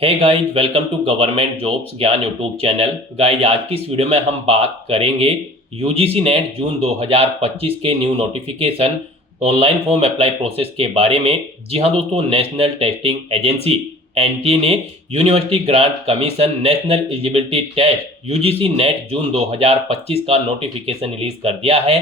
Hey guys, welcome to government jobs Gyan YouTube channel. Guys, आज की इस वीडियो में हम बात करेंगे यूजीसी नेट जून 2025 के new notification online form apply process के बारे में। जी हां दोस्तों, नेशनल टेस्टिंग एजेंसी एनटीए ने University Grants Commission National Eligibility Test UGC NET June 2025 का नोटिफिकेशन रिलीज कर दिया है।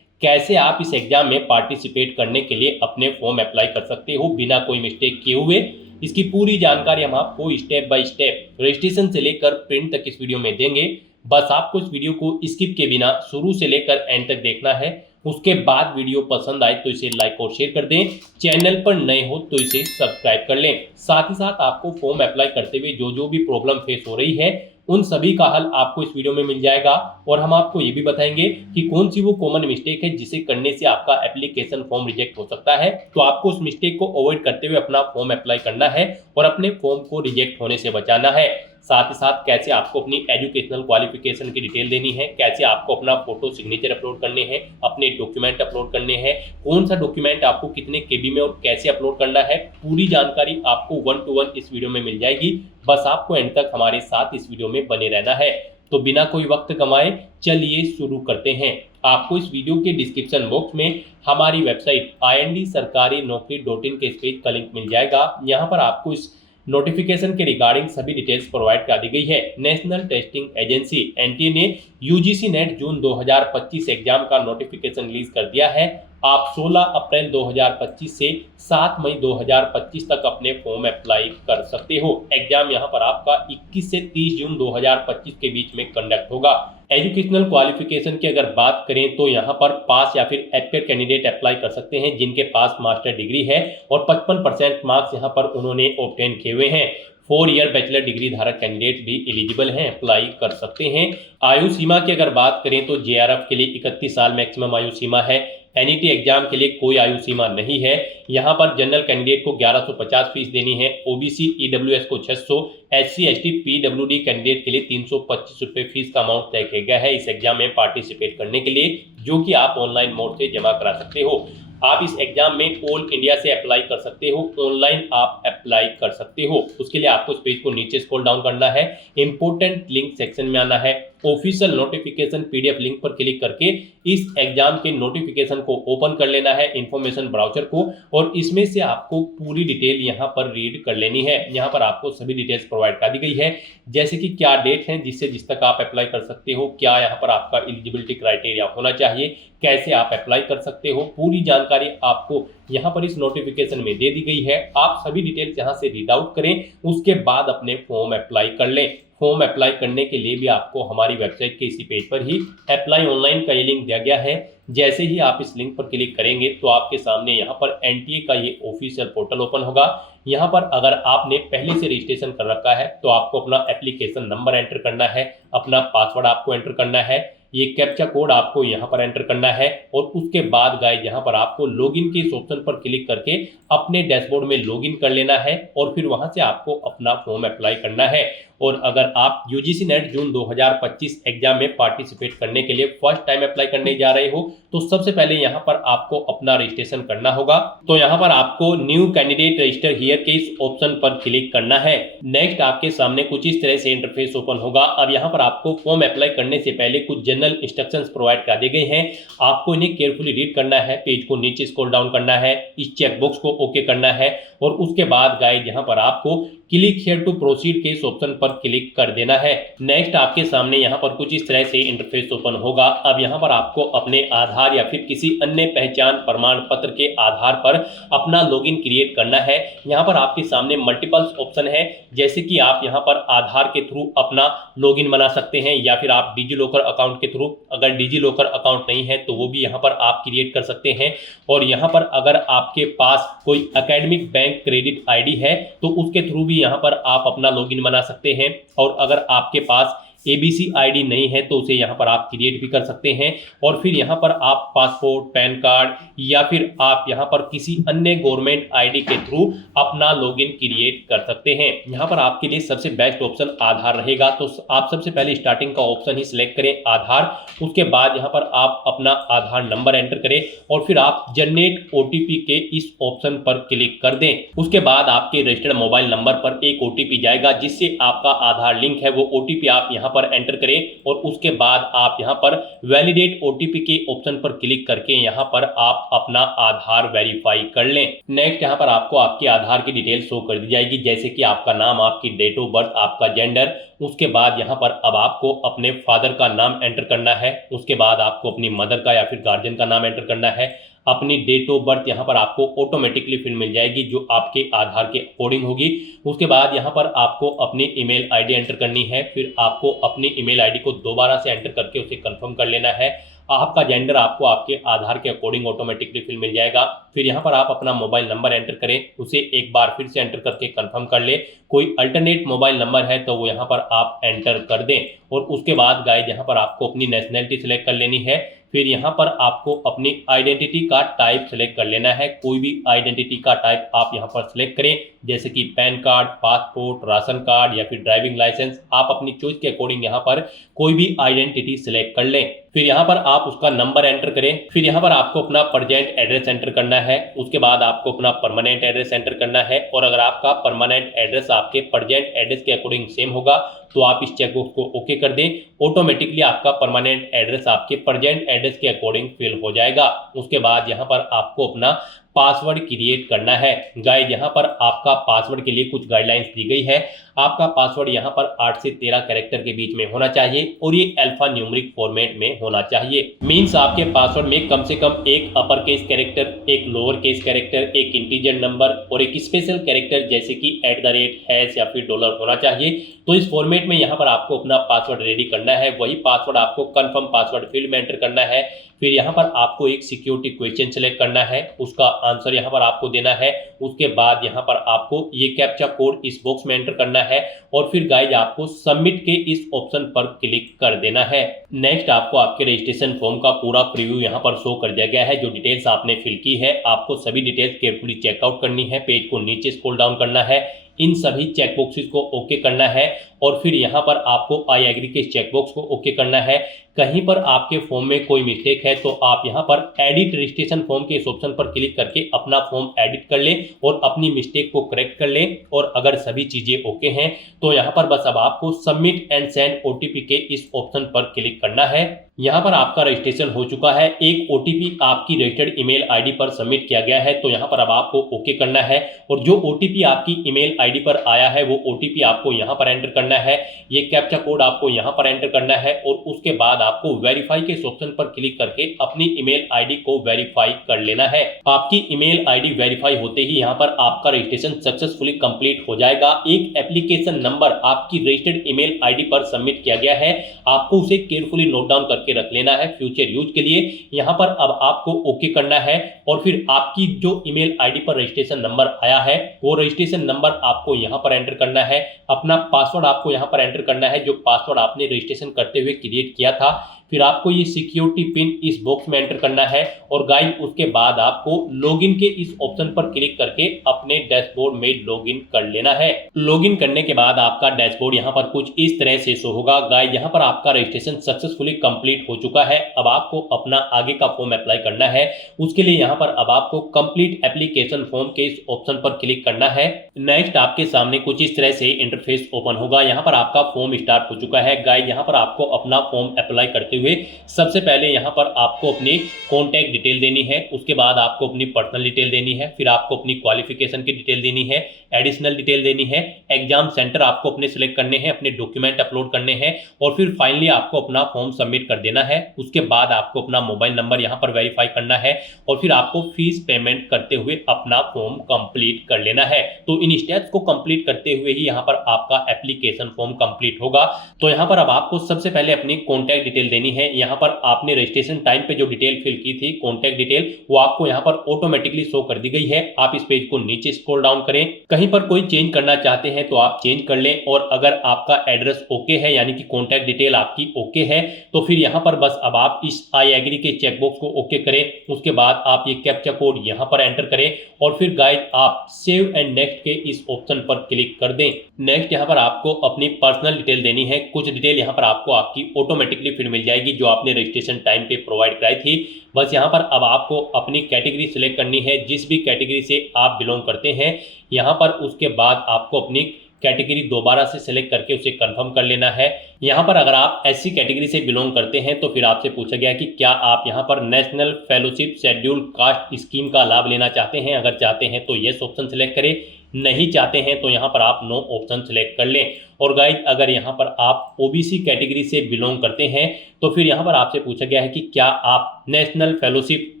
कैसे आप इस एग्जाम में पार्टिसिपेट करने के लिए अपने फॉर्म अप्लाई कर सकते हो बिना कोई मिस्टेक किए हुए, इसकी पूरी जानकारी हम आपको स्टेप बाय स्टेप रजिस्ट्रेशन से लेकर प्रिंट तक इस वीडियो में देंगे। बस आपको इस वीडियो को स्किप के बिना शुरू से लेकर एंड तक देखना है। उसके बाद वीडियो पसंद आए तो इसे लाइक और शेयर कर दें। चैनल पर नए हो तो इसे सब्सक्राइब कर लें। साथ ही साथ आपको फॉर्म अप्लाई करते हुए जो जो भी प्रॉब्लम फेस हो रही है उन सभी का हल आपको इस वीडियो में मिल जाएगा। और हम आपको ये भी बताएंगे कि कौन सी वो कॉमन मिस्टेक है जिसे करने से आपका एप्लीकेशन फॉर्म रिजेक्ट हो सकता है। तो आपको उस मिस्टेक को अवॉइड करते हुए अपना फॉर्म अप्लाई करना है और अपने फॉर्म को रिजेक्ट होने से बचाना है। साथ ही साथ कैसे आपको अपनी एजुकेशनल क्वालिफिकेशन की डिटेल देनी है, कैसे आपको अपना फोटो सिग्नेचर अपलोड करने हैं, अपने डॉक्यूमेंट अपलोड करने हैं, कौन सा डॉक्यूमेंट आपको कितने केबी में और कैसे अपलोड करना है, पूरी जानकारी आपको 1 to 1 इस वीडियो में मिल जाएगी। बस आपको एंड तक हमारे साथ इस वीडियो में बने रहना है। तो बिना कोई वक्त गंवाए चलिए शुरू करते हैं। आपको इस वीडियो के डिस्क्रिप्शन बॉक्स में हमारी वेबसाइट IND-sarkari-naukri.in के इस पेज का लिंक मिल जाएगा। यहाँ पर आपको इस नोटिफिकेशन के रिगार्डिंग सभी डिटेल्स प्रोवाइड कर दी गई है। नेशनल टेस्टिंग एजेंसी एनटीए ने यूजीसी नेट जून 2025 एग्जाम का नोटिफिकेशन रिलीज कर दिया है। आप 16 अप्रैल 2025 से 7 मई 2025 तक अपने फॉर्म अप्लाई कर सकते हो। एग्जाम यहां पर आपका 21 से 30 जून 2025 के बीच में कंडक्ट होगा। एजुकेशनल क्वालिफिकेशन की अगर बात करें तो यहाँ पर पास या फिर एफटेड कैंडिडेट अप्लाई कर सकते हैं जिनके पास मास्टर डिग्री है और 55% मार्क्स यहाँ पर उन्होंने ऑब्टेन किए हुए हैं। 4 ईयर बैचलर डिग्री धारक कैंडिडेट भी एलिजिबल हैं, अप्लाई कर सकते हैं। आयु सीमा की अगर बात करें तो जेआरएफ के लिए 31 साल मैक्सिमम आयु सीमा है। एनईटी एग्जाम के लिए कोई आयु सीमा नहीं है। यहाँ पर जनरल कैंडिडेट को 1150 फीस देनी है, ओबीसी ईडब्ल्यूएस को 600, एससी एसटी पीडब्ल्यूडी कैंडिडेट के लिए 325 रुपये फीस का अमाउंट तय किया गया है इस एग्जाम में पार्टिसिपेट करने के लिए, जो कि आप ऑनलाइन मोड से जमा करा सकते हो। आप इस एग्जाम में ऑल इंडिया से अप्लाई कर सकते हो, ऑनलाइन आप अप्लाई कर सकते हो। उसके लिए आपको इस पेज को नीचे स्क्रॉल डाउन करना है, इंपोर्टेंट लिंक सेक्शन में आना है, ऑफिशियल नोटिफिकेशन पीडीएफ लिंक पर क्लिक करके इस एग्जाम के नोटिफिकेशन को ओपन कर लेना है, इंफॉर्मेशन ब्राउजर को, और इसमें से आपको पूरी डिटेल यहाँ पर रीड कर लेनी है। यहाँ पर आपको सभी डिटेल्स प्रोवाइड कर दी गई है, जैसे कि क्या डेट है जिस तक आप अप्लाई कर सकते हो, क्या यहाँ पर आपका एलिजिबिलिटी क्राइटेरिया होना चाहिए, कैसे आप अप्लाई कर सकते हो, पूरी जानकारी आपको यहाँ पर इस नोटिफिकेशन में दे दी गई है। आप सभी डिटेल्स यहाँ से रीड आउट करें, उसके बाद अपने फॉर्म अप्लाई कर लें। फॉर्म अप्लाई करने के लिए भी आपको हमारी वेबसाइट के इसी पेज पर ही अप्लाई ऑनलाइन का ये लिंक दिया गया है। जैसे ही आप इस लिंक पर क्लिक करेंगे तो आपके सामने यहाँ पर एनटीए का ये ऑफिशियल पोर्टल ओपन होगा। यहाँ पर अगर आपने पहले से रजिस्ट्रेशन कर रखा है तो आपको अपना एप्लीकेशन नंबर एंटर करना है, अपना पासवर्ड आपको एंटर करना है, ये कैप्चा कोड आपको यहाँ पर एंटर करना है, और उसके बाद गाइस यहाँ पर आपको लॉगिन के इस ऑप्शन पर क्लिक करके अपने डैशबोर्ड में लॉगिन कर लेना है और फिर वहां से आपको अपना फॉर्म अप्लाई करना है। और अगर आप यूजीसी नेट जून 2025 एग्जाम में पार्टिसिपेट करने के लिए फर्स्ट टाइम अप्लाई करने जा रहे हो तो सबसे पहले यहाँ पर आपको अपना रजिस्ट्रेशन करना होगा। तो यहाँ पर आपको न्यू कैंडिडेट रजिस्टर हियर के इस ऑप्शन पर क्लिक करना है। नेक्स्ट आपके सामने कुछ इस तरह से इंटरफेस ओपन होगा। अब यहाँ पर आपको फॉर्म अप्लाई करने से पहले कुछ जनरल इंस्ट्रक्शंस प्रोवाइड कर दिए गए हैं, आपको इन्हें केयरफुली रीड करना है, पेज को नीचे स्क्रॉल डाउन करना है, इस चेकबॉक्स को ओके करना है, और उसके बाद गाइस यहाँ पर आपको क्लिक हियर टू प्रोसीड के इस ऑप्शन पर क्लिक कर देना है। नेक्स्ट आपके सामने यहाँ पर कुछ इस तरह से इंटरफेस ओपन होगा। अब यहाँ पर आपको अपने आधार या फिर किसी अन्य पहचान प्रमाण पत्र के आधार पर अपना लॉगिन क्रिएट करना है। यहाँ पर आपके सामने मल्टीपल्स ऑप्शन है, जैसे कि आप यहाँ पर आधार के थ्रू अपना लॉगिन बना सकते हैं या फिर आप डिजी लॉकर अकाउंट के थ्रू, अगर डिजी लॉकर अकाउंट नहीं है तो वो भी यहाँ पर आप क्रिएट कर सकते हैं। और यहाँ पर अगर आपके पास कोई एकेडमिक बैंक क्रेडिट आईडी है तो उसके थ्रू भी यहाँ पर आप अपना लॉगिन बना सकते हैं। और अगर आपके पास एबीसी आईडी नहीं है तो उसे यहाँ पर आप क्रिएट भी कर सकते हैं। और फिर यहाँ पर आप पासपोर्ट, पैन कार्ड या फिर आप यहाँ पर किसी अन्य गवर्नमेंट आईडी के थ्रू अपना लॉगिन क्रिएट कर सकते हैं। यहाँ पर आपके लिए सबसे बेस्ट ऑप्शन आधार रहेगा, तो आप सबसे पहले स्टार्टिंग का ऑप्शन ही सिलेक्ट करें आधार। उसके बाद यहाँ पर आप अपना आधार नंबर एंटर करें और फिर आप जनरेट ओटीपी के इस ऑप्शन पर क्लिक कर दें। उसके बाद आपके रजिस्टर्ड मोबाइल नंबर पर एक ओटीपी जाएगा जिससे आपका आधार लिंक है, वो ओटीपी आप यहाँ पर एंटर करें और उसके बाद आप यहाँ पर वैलिडेट ओटीपी के ऑप्शन पर क्लिक करके यहाँ पर आप अपना आधार वेरीफाई कर लें। नेक्स्ट यहाँ पर आपको आपके आधार की डिटेल शो कर दी जाएगी, जैसे कि आपका नाम, आपकी डेट ऑफ बर्थ, आपका जेंडर। उसके बाद यहाँ पर अब आपको अपने फादर का नाम एंटर करना है। उसके बाद आपको अपनी मदर का या फिर गार्जियन का नाम एंटर करना है। अपनी डेट ऑफ बर्थ यहाँ पर आपको ऑटोमेटिकली फिर मिल जाएगी जो आपके आधार के अकॉर्डिंग होगी। उसके बाद यहाँ पर आपको अपनी ईमेल आईडी एंटर करनी है। फिर आपको अपनी ईमेल आईडी को दोबारा से एंटर करके उसे कंफर्म कर लेना है। आपका जेंडर आपको आपके आधार के अकॉर्डिंग ऑटोमेटिकली फिर मिल जाएगा। फिर यहाँ पर आप अपना मोबाइल नंबर एंटर करें, उसे एक बार फिर से एंटर करके कंफर्म कर ले। कोई अल्टरनेट मोबाइल नंबर है तो वो यहाँ पर आप एंटर कर दें। और उसके बाद गाइस यहाँ पर आपको अपनी नेशनैलिटी सिलेक्ट कर लेनी है। फिर यहाँ पर आपको अपनी आइडेंटिटी का टाइप सिलेक्ट कर लेना है। कोई भी आइडेंटिटी का टाइप आप यहाँ पर सिलेक्ट करें, जैसे कि pan card, passport, ration card या फिर ड्राइविंग लाइसेंस। आप अपनी चॉइस के अकॉर्डिंग यहाँ पर कोई भी आइडेंटिटी सिलेक्ट कर लें। फिर यहाँ पर आप उसका नंबर एंटर करें। फिर यहाँ पर आपको अपना प्रेजेंट एड्रेस एंटर करना है। उसके बाद आपको अपना परमानेंट एड्रेस एंटर करना है। और अगर आपका परमानेंट एड्रेस आपके प्रेजेंट एड्रेस के अकॉर्डिंग सेम होगा तो आप इस चेकबॉक्स को ओके कर दें। ऑटोमेटिकली आपका परमानेंट एड्रेस आपके प्रेजेंट एड्रेस के अकॉर्डिंग फिल हो जाएगा। उसके बाद यहाँ पर आपको अपना पासवर्ड क्रिएट करना है। गाइस यहाँ पर आपका पासवर्ड के लिए कुछ गाइडलाइंस दी गई है। आपका पासवर्ड यहाँ पर 8 से 13 कैरेक्टर के बीच में होना चाहिए और ये अल्फा न्यूमेरिक फॉर्मेट में होना चाहिए। मींस आपके पासवर्ड में कम से कम एक अपर केस कैरेक्टर, एक लोअर केस कैरेक्टर, एक इंटीजर नंबर और एक स्पेशल कैरेक्टर जैसे कि @ या फिर डॉलर होना चाहिए। तो इस फॉर्मेट में यहाँ पर आपको अपना पासवर्ड रेडी करना है। वही पासवर्ड आपको कंफर्म पासवर्ड फील्ड में एंटर करना है। फिर यहाँ पर आपको एक सिक्योरिटी क्वेश्चन सेलेक्ट करना है, उसका आंसर यहाँ पर आपको देना है। उसके बाद यहाँ पर आपको ये कैप्चा कोड इस बॉक्स में एंटर करना है और फिर गाइज आपको सबमिट के इस ऑप्शन पर क्लिक कर देना है। नेक्स्ट आपको आपके रजिस्ट्रेशन फॉर्म का पूरा प्रीव्यू यहाँ पर शो कर दिया गया है। जो डिटेल्स आपने फिल की है आपको सभी डिटेल्स केयरफुली चेकआउट करनी है। पेज को नीचे स्क्रॉल डाउन करना है, इन सभी चेकबॉक्सेस को ओके करना है और फिर यहाँ पर आपको आई एग्री के चेकबॉक्स को ओके करना है। कहीं पर आपके फॉर्म में कोई मिस्टेक है तो आप यहाँ पर एडिट रजिस्ट्रेशन फॉर्म के इस ऑप्शन पर क्लिक करके अपना फॉर्म एडिट कर लें और अपनी मिस्टेक को करेक्ट कर लें। और अगर सभी चीजें ओके हैं तो यहाँ पर बस अब आपको सबमिट एंड सेंड ओटीपी के इस ऑप्शन पर क्लिक करना है। यहाँ पर आपका रजिस्ट्रेशन हो चुका है। एक ओटीपी आपकी रजिस्टर्ड ईमेल आईडी पर सबमिट किया गया है तो यहाँ पर अब आपको ओके करना है। और जो ओटीपी आपकी ईमेल आईडी पर आया है वो ओटीपी आपको यहाँ पर एंटर करना है। ये कैप्चा कोड आपको यहाँ पर एंटर करना है और उसके बाद आपको वेरीफाई के इस ऑप्शन पर क्लिक करके अपनी ईमेल आईडी को वेरीफाई कर लेना है। आपकी ईमेल आईडी वेरीफाई होते ही यहाँ पर आपका रजिस्ट्रेशन सक्सेसफुली कंप्लीट हो जाएगा। एक एप्लीकेशन नंबर आपकी रजिस्टर्ड ईमेल आईडी पर सबमिट किया गया है, आपको उसे केयरफुली नोट डाउन करके रख लेना है फ्यूचर यूज के लिए। यहाँ पर अब आपको ओके करना है और फिर आपकी जो ईमेल आईडी पर रजिस्ट्रेशन नंबर आया है वो रजिस्ट्रेशन नंबर आपको यहाँ पर एंटर करना है। अपना पासवर्ड आपको यहाँ पर एंटर करना है जो पासवर्ड आपने रजिस्ट्रेशन करते हुए क्रिएट किया था। फिर आपको ये सिक्योरिटी पिन इस बॉक्स में एंटर करना है और गाइस उसके बाद आपको लॉगिन के इस ऑप्शन पर क्लिक करके अपने डैशबोर्ड में लॉगिन कर लेना है। लॉगिन करने के बाद आपका डैशबोर्ड यहाँ पर कुछ इस तरह से शो होगा। गाइस यहाँ पर आपका रजिस्ट्रेशन सक्सेसफुली कंप्लीट हो चुका है। अब आपको अपना आगे का फॉर्म अप्लाई करना है। उसके लिए यहाँ पर अब आपको कंप्लीट एप्लीकेशन फॉर्म के इस ऑप्शन पर क्लिक करना है। नेक्स्ट आपके सामने कुछ इस तरह से इंटरफेस ओपन होगा। यहाँ पर आपका फॉर्म स्टार्ट हो चुका है। गाइस यहाँ पर आपको अपना फॉर्म अप्लाई करते हुए सबसे पहले यहाँ पर आपको अपनी कॉन्टैक्ट डिटेल देनी है। उसके बाद आपको अपनी पर्सनल डिटेल देनी है। फिर आपको अपनी क्वालिफिकेशन की डिटेल देनी है, एडिशनल डिटेल देनी है, एग्जाम सेंटर आपको अपने सिलेक्ट करने हैं, अपने डॉक्यूमेंट अपलोड करने हैं और फिर फाइनली आपको अपना फॉर्म सबमिट कर देना है। उसके बाद आपको अपना मोबाइल नंबर यहाँ पर वेरीफाई करना है और फिर आपको फीस पेमेंट करते हुए अपना फॉर्म कंप्लीट कर लेना है। तो इन स्टेप्स को कंप्लीट करते हुए ही यहाँ पर आपका एप्लीकेशन फॉर्म कंप्लीट होगा। तो यहाँ पर अब आपको सबसे पहले अपनी कॉन्टैक्ट डिटेल देनी देनी है। यहाँ पर आपने रजिस्ट्रेशन टाइम पे जो डिटेल फिल की थी, कॉन्टैक्ट डिटेल, वो आपको यहाँ पर ऑटोमेटिकली शो कर दी गई है। आप इस पेज को नीचे स्क्रॉल डाउन करें, कहीं पर कोई चेंज करना चाहते हैं तो आप चेंज कर लें। और अगर आपका एड्रेस ओके है, यानी कि कॉन्टैक्ट डिटेल आपकी ओके है, तो फिर यहाँ पर बस अब आप इस आई एग्री के चेकबॉक्स को ओके करें। उसके बाद आप ये कैप्चा कोड यहाँ पर एंटर करें और फिर गाइस आप सेव एंड नेक्स्ट के इस ऑप्शन पर क्लिक कर दें। नेक्स्ट यहाँ पर आपको अपनी पर्सनल डिटेल देनी है। कुछ डिटेल यहाँ पर आपको आपकी ऑटोमेटिकली फिर मिल जाएगी जो आपने रजिस्ट्रेशन टाइम पे प्रोवाइड कराई थी। बस यहाँ पर अब आपको अपनी कैटेगरी सिलेक्ट करनी है, जिस भी कैटेगरी से आप बिलोंग करते हैं। यहाँ पर उसके बाद आपको अपनी कैटेगरी दोबारा से सिलेक्ट करके उसे कंफर्म कर लेना है। यहाँ पर अगर आप एससी कैटेगरी से बिलोंग करते हैं तो फिर आपसे पूछा गया कि क्या आप यहाँ पर national fellowship schedule caste scheme का लाभ लेना चाहते हैं। अगर चाहते हैं तो येस ऑप्शन सिलेक्ट करें, नहीं चाहते हैं तो यहाँ पर आप नो ऑप्शन सिलेक्ट कर लें। और गाइस अगर यहाँ पर आप ओबीसी कैटेगरी से बिलोंग करते हैं तो फिर यहाँ पर आपसे पूछा गया है कि क्या आप नेशनल फेलोशिप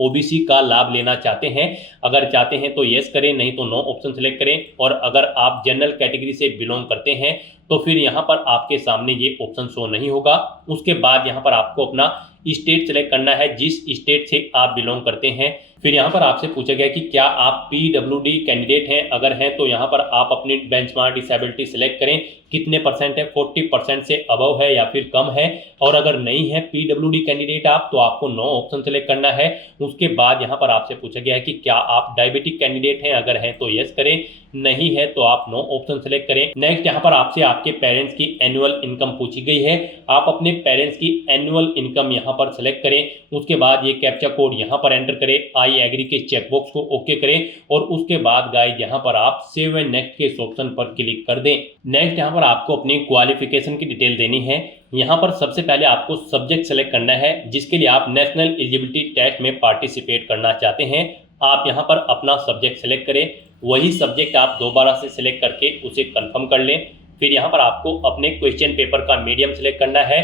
ओबीसी का लाभ लेना चाहते हैं। अगर चाहते हैं तो येस करें, नहीं तो नो ऑप्शन सिलेक्ट करें। और अगर आप जनरल कैटेगरी से बिलोंग करते हैं तो फिर यहाँ पर आपके सामने ये ऑप्शन शो नहीं होगा। उसके बाद यहाँ पर आपको अपना स्टेट सेलेक्ट करना है, जिस स्टेट से आप बिलोंग करते हैं। फिर यहाँ पर आपसे पूछा गया कि क्या आप पीडब्ल्यूडी कैंडिडेट हैं। अगर हैं तो यहाँ पर आप अपनी बेंचमार्क डिसेबिलिटी सिलेक्ट करें, कितने परसेंट है, 40% से अबव है या फिर कम है। और अगर नहीं है पीडब्ल्यूडी कैंडिडेट आप, तो आपको नो ऑप्शन सेलेक्ट करना है। उसके बाद यहाँ पर आपसे पूछा गया है कि क्या आप डायबिटिक कैंडिडेट हैं। अगर हैं तो यस करें, नहीं है तो आप नो ऑप्शन सेलेक्ट करें। नेक्स्ट यहाँ पर आपसे आपके पेरेंट्स की एनुअल इनकम पूछी गई है। आप अपने पेरेंट्स की एनुअल इनकम यहाँ पर सेलेक्ट करें। उसके बाद ये कैप्चा कोड यहाँ पर एंटर करें, आई एग्री के चेकबॉक्स को ओके करें और उसके बाद गाइस यहाँ पर आप सेव एंड नेक्स्ट के इस ऑप्शन पर क्लिक कर दें। नेक्स्ट यहाँ पर आपको अपनी क्वालिफिकेशन की डिटेल देनी है। यहाँ पर सबसे पहले आपको सब्जेक्ट सेलेक्ट करना है, जिसके लिए आप नेशनल एलिजिबिलिटी टेस्ट में पार्टिसिपेट करना चाहते हैं। आप यहाँ पर अपना सब्जेक्ट सेलेक्ट करें, वही सब्जेक्ट आप दोबारा से सिलेक्ट करके उसे कंफर्म कर लें। फिर यहाँ पर आपको अपने क्वेश्चन पेपर का मीडियम सेलेक्ट करना है,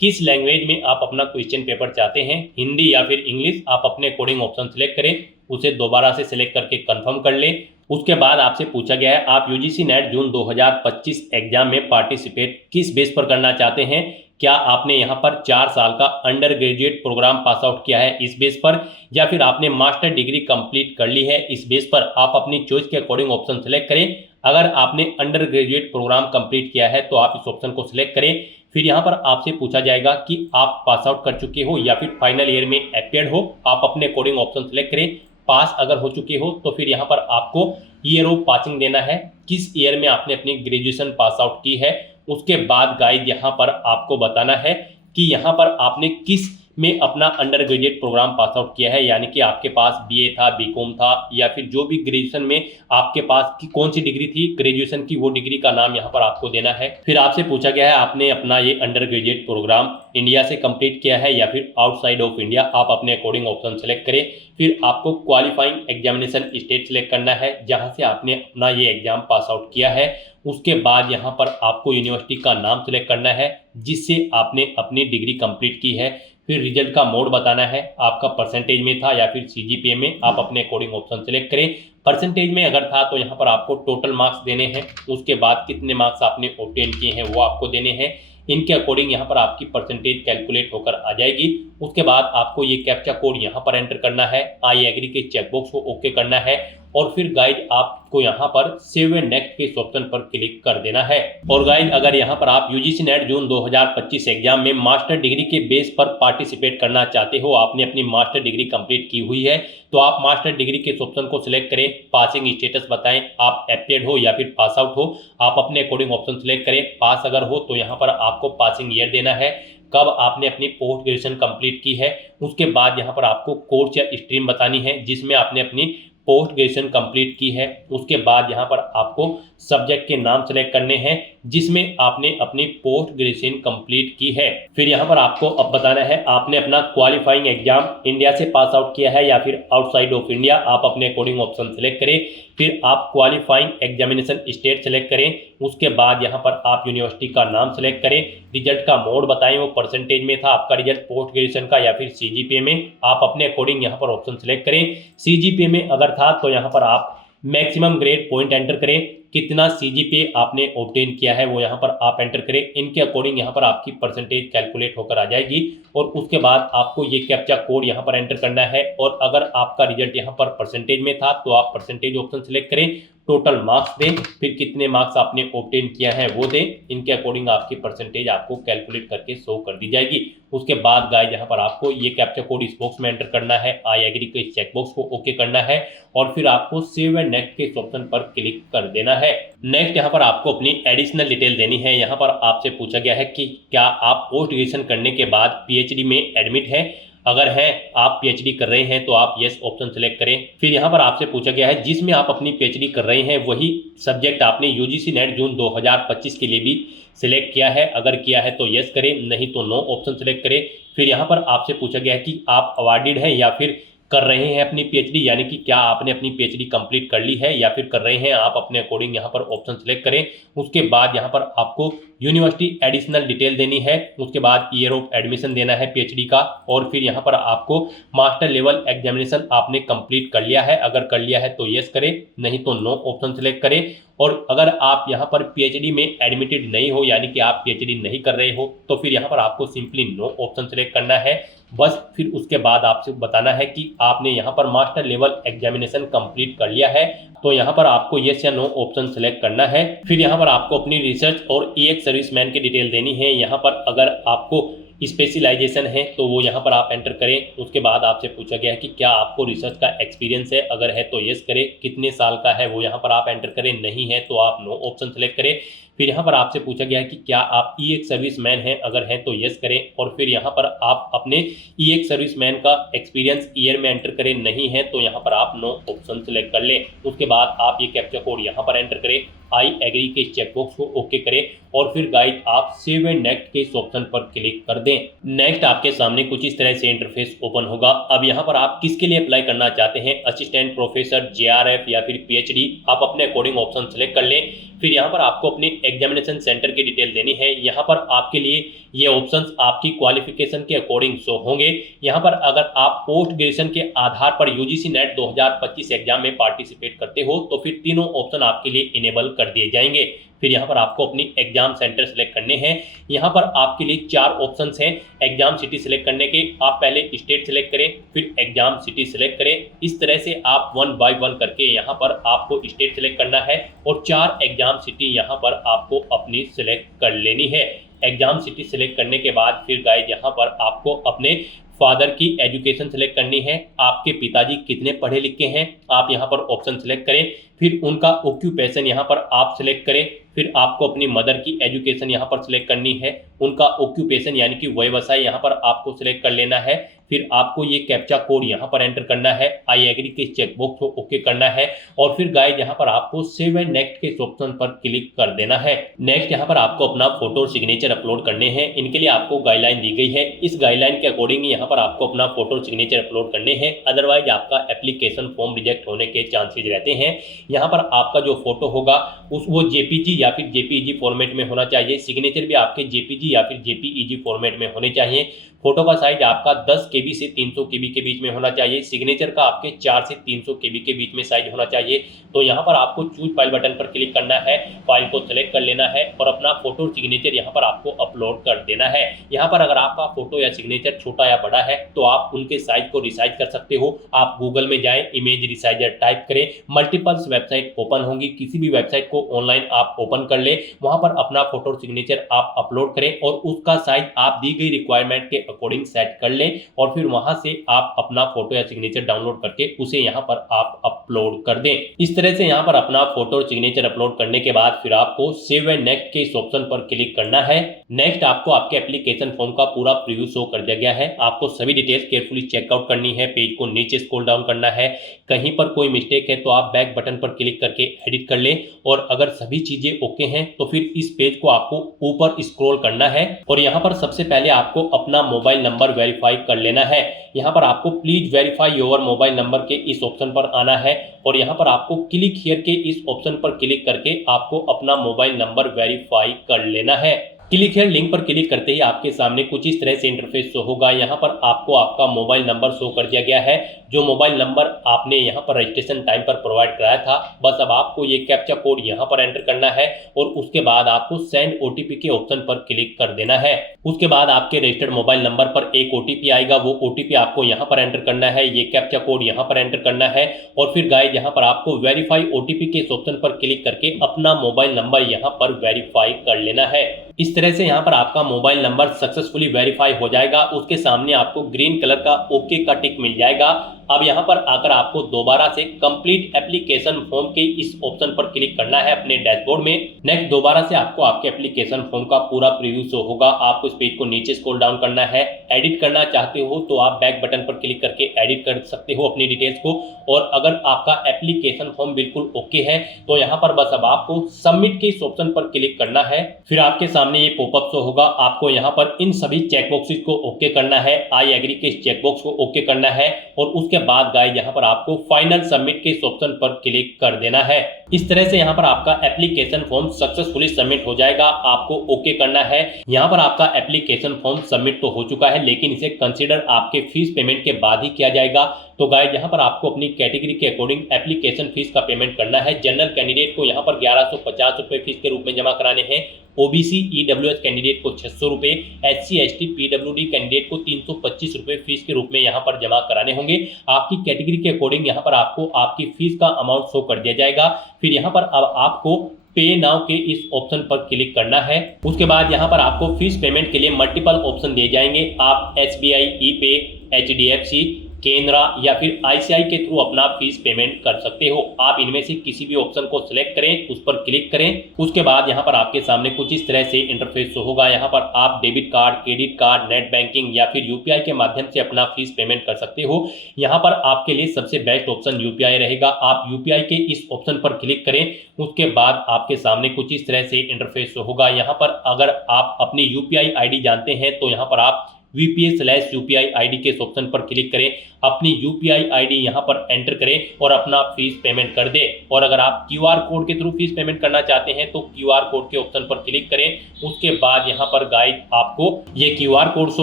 किस लैंग्वेज में आप अपना क्वेश्चन पेपर चाहते हैं, हिंदी या फिर इंग्लिश। आप अपने अकॉर्डिंग ऑप्शन सेलेक्ट करें, उसे दोबारा से सिलेक्ट करके कंफर्म कर लें। उसके बाद आपसे पूछा गया है आप यूजीसी नेट जून 2025 एग्जाम में पार्टिसिपेट किस बेस पर करना चाहते हैं। क्या आपने यहाँ पर 4 साल का undergraduate programme pass out किया है इस बेस पर, या फिर आपने मास्टर डिग्री कंप्लीट कर ली है इस बेस पर। आप अपनी चॉइस के अकॉर्डिंग ऑप्शन सेलेक्ट करें। अगर आपने अंडर ग्रेजुएट प्रोग्राम कंप्लीट किया है तो आप इस ऑप्शन को सिलेक्ट करें। फिर यहाँ पर आपसे पूछा जाएगा कि आप पास आउट कर चुके हो या फिर फाइनल ईयर में अपीयर्ड हो। आप अपने अकॉर्डिंग ऑप्शन सेलेक्ट करें। पास अगर हो चुके हो तो फिर यहाँ पर आपको ईयर ऑफ पासिंग देना है, किस ईयर में आपने अपनी ग्रेजुएशन पास आउट की है। उसके बाद गाइड यहाँ पर आपको बताना है कि यहाँ पर आपने किस में अपना undergraduate programme pass out किया है, यानी कि आपके पास बीए था, बीकॉम था, या फिर जो भी ग्रेजुएशन में आपके पास की कौन सी डिग्री थी ग्रेजुएशन की, वो डिग्री का नाम यहाँ पर आपको देना है। फिर आपसे पूछा गया है आपने अपना ये अंडर ग्रेजुएट प्रोग्राम इंडिया से कंप्लीट किया है या फिर आउटसाइड ऑफ इंडिया। आप अपने अकॉर्डिंग ऑप्शन सेलेक्ट करें। फिर आपको क्वालिफाइंग एग्जामिनेशन स्टेट सेलेक्ट करना है जहाँ से आपने अपना ये एग्जाम पास आउट किया है। उसके बाद यहाँ पर आपको यूनिवर्सिटी का नाम सेलेक्ट करना है जिससे आपने अपनी डिग्री कंप्लीट की है। फिर रिजल्ट का मोड बताना है, आपका परसेंटेज में था या फिर सीजीपीए में। आप अपने अकॉर्डिंग ऑप्शन सेलेक्ट करें। परसेंटेज में अगर था तो यहाँ पर आपको टोटल मार्क्स देने हैं। उसके बाद कितने मार्क्स आपने ऑब्टेन किए हैं वो आपको देने हैं। इनके अकॉर्डिंग यहाँ पर आपकी परसेंटेज कैलकुलेट होकर आ जाएगी। उसके बाद आपको ये कैप्चा कोड यहाँ पर एंटर करना है, आई एग्री के चेकबॉक्स को ओके करना है और फिर गाइड आपको यहाँ पर सेव एंड नेक्स्ट के ऑप्शन पर क्लिक कर देना है। और गाइड अगर यहाँ पर आप यूजीसी नेट जून 2025 एग्जाम में मास्टर डिग्री के बेस पर पार्टिसिपेट करना चाहते हो, आपने अपनी मास्टर डिग्री कंप्लीट की हुई है, तो आप मास्टर डिग्री के ऑप्शन को सिलेक्ट करें। पासिंग स्टेटस बताएं, आप अपीयर्ड हो या फिर पास आउट हो। आप अपने अकॉर्डिंग ऑप्शन सिलेक्ट करें। पास अगर हो तो यहाँ पर आपको पासिंग ईयर देना है, कब आपने अपनी पोस्ट ग्रेजुएशन कंप्लीट की है। उसके बाद यहाँ पर आपको कोर्स या स्ट्रीम बतानी है जिसमें आपने अपनी पोस्ट ग्रेजुएशन कंप्लीट की है। उसके बाद यहाँ पर आपको सब्जेक्ट के नाम सेलेक्ट करने हैं जिसमें आपने अपनी पोस्ट ग्रेजुएशन कंप्लीट की है। फिर यहाँ पर आपको अब बताना है आपने अपना क्वालिफाइंग एग्जाम इंडिया से पास आउट किया है या फिर आउटसाइड ऑफ इंडिया। आप अपने अकॉर्डिंग ऑप्शन सेलेक्ट करें। फिर आप क्वालिफाइंग एग्जामिनेशन स्टेट सेलेक्ट करें। उसके बाद यहाँ पर आप यूनिवर्सिटी का नाम सेलेक्ट करें। रिजल्ट का मोड बताएं, वो परसेंटेज में था आपका रिजल्ट पोस्ट ग्रेजुएशन का या फिर सीजीपीए में। आप अपने अकॉर्डिंग यहाँ पर ऑप्शन सेलेक्ट करें। सीजीपीए में अगर था तो यहाँ पर आप मैक्सिमम ग्रेड पॉइंट एंटर करें। कितना सीजीपीए आपने ऑब्टेन किया है वो यहाँ पर आप एंटर करें। इनके अकॉर्डिंग यहाँ पर आपकी परसेंटेज कैलकुलेट होकर आ जाएगी और उसके बाद आपको ये कैप्चा कोड यहाँ पर एंटर करना है। और अगर आपका रिजल्ट यहाँ पर परसेंटेज में था तो आप परसेंटेज ऑप्शन सेलेक्ट करें, टोटल मार्क्स दें, फिर कितने मार्क्स आपने ऑब्टेन किया है वो दें। इनके अकॉर्डिंग आपकी परसेंटेज आपको कैलकुलेट करके शो कर दी जाएगी। उसके बाद गाइस यहाँ पर आपको ये कैप्चा कोड इस बॉक्स में एंटर करना है, आई एग्री के इस चेक बॉक्स को ओके करना है और फिर आपको सेव एंड नेक्स्ट के इस ऑप्शन पर क्लिक कर देना है। नेक्स्ट यहाँ पर आपको अपनी एडिशनल डिटेल देनी है। यहाँ पर आपसे पूछा गया है कि क्या आप पोस्ट ग्रेजुएशन करने के बाद पीएचडी में एडमिट है। अगर है आप पीएचडी कर रहे हैं तो आप यस ऑप्शन सेलेक्ट करें। फिर यहाँ पर आपसे पूछा गया है जिसमें आप अपनी पीएचडी कर रहे हैं वही सब्जेक्ट आपने यूजीसी नेट जून 2025 के लिए भी सिलेक्ट किया है। अगर किया है तो यस करें, नहीं तो नो ऑप्शन सेलेक्ट करें। फिर यहाँ पर आपसे पूछा गया है कि आप अवार्डेड हैं या फिर कर रहे हैं अपनी पीएचडी, यानी कि क्या आपने अपनी पीएचडी कंप्लीट कर ली है या फिर कर रहे हैं। आप अपने अकॉर्डिंग यहाँ पर ऑप्शन सेलेक्ट करें। उसके बाद यहाँ पर आपको यूनिवर्सिटी एडिशनल डिटेल देनी है। उसके बाद ईयर ऑफ एडमिशन देना है पीएचडी का और फिर यहाँ पर आपको मास्टर लेवल एग्जामिनेशन आपने कंप्लीट कर लिया है। अगर कर लिया है तो यस करें, नहीं तो नो ऑप्शन सेलेक्ट करें। और अगर आप यहाँ पर पीएचडी में एडमिटेड नहीं हो, यानी कि आप पीएचडी नहीं कर रहे हो, तो फिर यहाँ पर आपको सिंपली नो ऑप्शन सेलेक्ट करना है बस। फिर उसके बाद आपसे बताना है कि आपने यहाँ पर मास्टर लेवल एग्जामिनेशन कंप्लीट कर लिया है, तो यहाँ पर आपको यस या नो ऑप्शन सेलेक्ट करना है। फिर यहाँ पर आपको अपनी रिसर्च और ईएक्स सर्विसमैन की डिटेल देनी है। यहाँ पर अगर आपको स्पेशलाइजेशन है तो वो यहाँ पर आप एंटर करें। उसके बाद आपसे पूछा गया है कि क्या आपको रिसर्च का एक्सपीरियंस है। अगर है तो यस करें, कितने साल का है वो यहाँ पर आप एंटर करें, नहीं है तो आप नो ऑप्शन सेलेक्ट करें। फिर यहाँ पर आपसे पूछा गया है कि क्या आप ईएक्स सर्विसमैन हैं। अगर है तो यस करें और फिर यहाँ पर आप अपने ईएक्स सर्विसमैन का एक्सपीरियंस ईयर में एंटर करें, नहीं है तो यहाँ पर आप नो ऑप्शन सेलेक्ट कर लें। उसके बाद आप ये कैप्चा कोड यहाँ पर एंटर करें, आई एग्री के चेक बॉक्स को ओके करें और फिर गाइस आप सेव एंड नेक्स्ट के इस ऑप्शन पर क्लिक कर दें। नेक्स्ट आपके सामने कुछ इस तरह से इंटरफेस ओपन होगा। अब यहाँ पर आप किसके लिए अप्लाई करना चाहते हैं, असिस्टेंट प्रोफेसर, जेआरएफ या फिर पीएचडी, आप अपने अकॉर्डिंग ऑप्शन सेलेक्ट कर लें। फिर यहाँ पर आपको अपनी एग्जामिनेशन सेंटर की डिटेल देनी है। यहाँ पर आपके लिए ये ऑप्शंस आपकी क्वालिफिकेशन के अकॉर्डिंग शो होंगे। यहाँ पर अगर आप पोस्ट ग्रेजुएशन के आधार पर यूजीसी नेट 2025 एग्जाम में पार्टिसिपेट करते हो तो फिर तीनों ऑप्शन आपके लिए इनेबल कर दिए जाएंगे। फिर यहाँ पर आपको अपनी एग्जाम सेंटर सेलेक्ट करने हैं। यहाँ पर आपके लिए 4 ऑप्शंस हैं एग्जाम सिटी सेलेक्ट करने के। आप पहले स्टेट सेलेक्ट करें, फिर एग्जाम सिटी सेलेक्ट करें। इस तरह से आप 1 बाय 1 करके यहाँ पर आपको स्टेट सेलेक्ट करना है और 4 एग्जाम सिटी यहाँ पर आपको अपनी सेलेक्ट कर लेनी है। एग्जाम सिटी सेलेक्ट करने के बाद फिर गाइस यहाँ पर आपको अपने फादर की एजुकेशन सेलेक्ट करनी है। आपके पिताजी कितने पढ़े लिखे हैं आप यहाँ पर ऑप्शन सेलेक्ट करें। फिर उनका ऑक्यूपेशन यहाँ पर आप सेलेक्ट करें। फिर आपको अपनी मदर की एजुकेशन यहाँ पर सिलेक्ट करनी है, उनका ऑक्यूपेशन यानी कि व्यवसाय यहाँ पर आपको सिलेक्ट कर लेना है। फिर आपको ये कैप्चा कोड यहाँ पर एंटर करना है, आई एग्री के चेक बॉक्स को ओके करना है और फिर गाइस यहाँ पर आपको सेव एंड नेक्स्ट के ऑप्शन पर क्लिक कर देना है। नेक्स्ट यहाँ पर आपको अपना फोटो और सिग्नेचर अपलोड करने हैं। इनके लिए आपको गाइडलाइन दी गई है। इस गाइडलाइन के अकॉर्डिंग यहाँ पर आपको अपना फोटो और सिग्नेचर अपलोड करने हैं, अदरवाइज आपका एप्लीकेशन फॉर्म रिजेक्ट होने के चांसेज रहते हैं। यहाँ पर आपका जो फोटो होगा वो जेपीजी या फिर जेपीईजी फॉर्मेट में होना चाहिए। सिग्नेचर भी आपके जेपीजी या फिर जेपीईजी फॉर्मेट में होने चाहिए। फोटो का साइज आपका 10 KB से 300 KB के बीच में होना चाहिए। सिग्नेचर का आपके 4 से 300 KB के बीच में साइज होना चाहिए। तो यहाँ पर आपको चूज फाइल बटन पर क्लिक करना है, फाइल को सेलेक्ट कर लेना है और अपना फोटो सिग्नेचर यहाँ पर आपको अपलोड कर देना है। यहाँ पर अगर आपका फोटो या सिग्नेचर छोटा या बड़ा है तो आप उनके साइज को रिसाइज कर सकते हो। आप गूगल में जाएं, इमेज रिसाइजर टाइप करें, मल्टीपल्स वेबसाइट ओपन होंगी, किसी भी वेबसाइट को ऑनलाइन आप ओपन कर ले, वहां पर अपना फोटो सिग्नेचर आप अपलोड करें और उसका साइज आप दी गई रिक्वायरमेंट के अकॉर्डिंग सेट कर लें और फिर वहां से आप अपना फोटो या सिग्नेचर डाउनलोड करके उसे यहां पर आप अपलोड कर दें। इस तरह से यहां पर अपना फोटो और सिग्नेचर अपलोड करने के बाद फिर आपको सेव एंड नेक्स्ट के इस ऑप्शन पर क्लिक करना है। नेक्स्ट आपको आपके एप्लीकेशन फॉर्म का पूरा प्रीव्यू शो कर दिया गया है। आपको सभी डिटेल्स केयरफुली चेकआउट करनी है, पेज को नीचे स्क्रॉल डाउन करना है। कहीं पर कोई मिस्टेक है तो आप बैक बटन पर क्लिक करके एडिट कर लें और अगर सभी चीजें ओके हैं तो फिर इस पेज को आपको ऊपर स्क्रॉल करना है और यहाँ पर सबसे पहले आपको अपना मोबाइल नंबर वेरीफाई कर लेना है। यहाँ पर आपको please verify your mobile number के इस ऑप्शन पर आना है और यहाँ पर आपको क्लिक हियर के इस ऑप्शन पर क्लिक करके आपको अपना मोबाइल नंबर वेरीफाई कर लेना है। क्लिक हियर लिंक पर क्लिक करते ही आपके सामने कुछ इस तरह से इंटरफेस शो होगा। यहाँ पर आपको आपका मोबाइल नंबर शो कर दिया गया है, जो मोबाइल नंबर आपने यहाँ पर रजिस्ट्रेशन टाइम पर प्रोवाइड कराया था। बस अब आपको ये कैप्चा कोड यहाँ पर एंटर करना है और उसके बाद आपको सेंड ओटीपी के ऑप्शन पर क्लिक कर देना है। उसके बाद आपके रजिस्टर्ड मोबाइल नंबर पर एक ओटीपी आएगा, वो ओटीपी आपको यहाँ पर एंटर करना है, ये कैप्चा कोड यहाँ पर एंटर करना है और फिर गाइस यहाँ पर आपको वेरीफाई ओटीपी के इस ऑप्शन पर क्लिक करके अपना मोबाइल नंबर यहाँ पर वेरीफाई कर लेना है। इस तरह से यहाँ पर आपका मोबाइल नंबर सक्सेसफुली वेरीफाई हो जाएगा। उसके सामने आपको ग्रीन कलर का ओके का टिक मिल जाएगा। अब यहाँ पर आकर आपको दोबारा से कंप्लीट एप्लीकेशन फॉर्म के इस ऑप्शन पर क्लिक करना है अपने डैशबोर्ड में। नेक्स्ट दोबारा से आपको आपके एप्लीकेशन फॉर्म का पूरा प्रीव्यू शो होगा। आपको इस पेज को नीचे स्क्रॉल डाउन करना है। एडिट करना चाहते हो तो आप बैक बटन पर क्लिक करके एडिट कर सकते हो अपनी डिटेल्स को। और अगर आपका एप्लीकेशन फॉर्म बिल्कुल ओके है तो यहाँ पर बस अब आपको सबमिट के इस ऑप्शन पर क्लिक करना है। फिर आपके सामने ये पॉपअप शो होगा। आपको यहाँ पर इन सभी चेकबॉक्सेस को ओके करना है। आई एग्री के इस चेकबॉक्स को ओके करना है और उसके बाद गाइस यहाँ पर आपको फाइनल सबमिट के इस ऑप्शन पर क्लिक कर देना है। इस तरह से यहाँ पर आपका एप्लीकेशन फॉर्म सक्सेसफुली सबमिट हो जाएगा। आपको ओके करना है। यहाँ पर आपका एप्लीकेशन फॉर्म सबमिट तो हो चुका है, लेकिन इसे कंसीडर आपके फीस पेमेंट के बाद ही किया जाएगा। तो गाइस यहाँ पर आपको अपनी कैटेगरी के अकॉर्डिंग एप्लीकेशन फीस का पेमेंट करना है। जनरल कैंडिडेट को यहाँ पर 1150 रुपए फीस के रूप में जमा कराने हैं। ओबीसी ईडब्ल्यूएस कैंडिडेट को 600 रुपए, एससी एसटी पीडब्ल्यूडी कैंडिडेट को 325 रुपए फीस के रूप में यहाँ पर जमा कराने होंगे। आपकी कैटेगरी के अकॉर्डिंग यहाँ पर आपको आपकी फीस का अमाउंट शो कर दिया जाएगा। फिर यहाँ पर अब आपको पे नाउ के इस ऑप्शन पर क्लिक करना है। उसके बाद यहाँ पर आपको फीस पेमेंट के लिए मल्टीपल ऑप्शन दिए जाएंगे। आप एसबीआई, ई पे, एचडीएफसी, केनरा या फिर आईसीआई के थ्रू अपना फीस पेमेंट कर सकते हो। आप इनमें से किसी भी ऑप्शन को सिलेक्ट करें, उस पर क्लिक करें। उसके बाद यहाँ पर आपके सामने कुछ इस तरह से इंटरफेस शो होगा। यहाँ पर आप debit card, credit card, net banking या फिर यूपीआई के माध्यम से अपना फीस पेमेंट कर सकते हो। यहाँ पर आपके लिए सबसे बेस्ट ऑप्शन यूपीआई रहेगा। आप यूपीआई के इस ऑप्शन पर क्लिक करें। उसके बाद आपके सामने कुछ इस तरह से इंटरफेस शो होगा। यहाँ पर अगर आप अपनी यूपीआई आईडी जानते हैं तो यहाँ पर आप VPA/UPI आईडी के इस ऑप्शन पर क्लिक करें। अपनी यूपीआई आईडी यहां पर एंटर करें और अपना फीस पेमेंट कर दें। और अगर आप क्यूआर कोड के थ्रू फीस पेमेंट करना चाहते हैं तो क्यूआर कोड के ऑप्शन पर क्लिक करें। उसके बाद यहां पर गाइस आपको ये क्यूआर कोड शो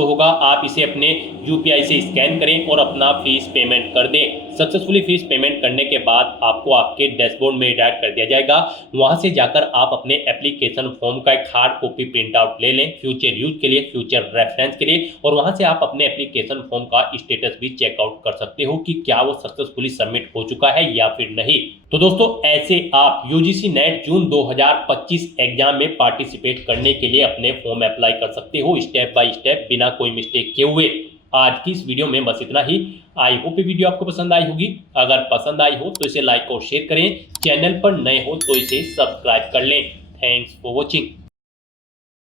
होगा। आप इसे अपने यूपीआई से स्कैन करें और अपना फीस पेमेंट कर दें। सक्सेसफुली फीस पेमेंट करने के बाद आपको आपके डैशबोर्ड में डायरेक्ट कर दिया जाएगा। वहां से जाकर आप अपने एप्लीकेशन फॉर्म का एक हार्ड कॉपी प्रिंट आउट ले लें फ्यूचर यूज के लिए, फ्यूचर रेफरेंस के लिए। और वहां से आप अपने एप्लीकेशन फॉर्म का स्टेटस भी चेकआउट कर सकते हो कि क्या वो सक्सेसफुली सबमिट हो चुका है या फिर नहीं। तो दोस्तों ऐसे आप यूजीसी नेट जून 2025 एग्जाम में पार्टिसिपेट करने के लिए अपने फॉर्म अप्लाई कर सकते हो स्टेप बाय स्टेप, बिना कोई मिस्टेक किए हुए। आज की इस वीडियो में बस इतना ही। आई होप ये वीडियो आपको पसंद आई होगी। अगर पसंद आई हो तो इसे लाइक और शेयर करें। चैनल पर नए हो तो इसे सब्सक्राइब कर लें। Thanks for watching.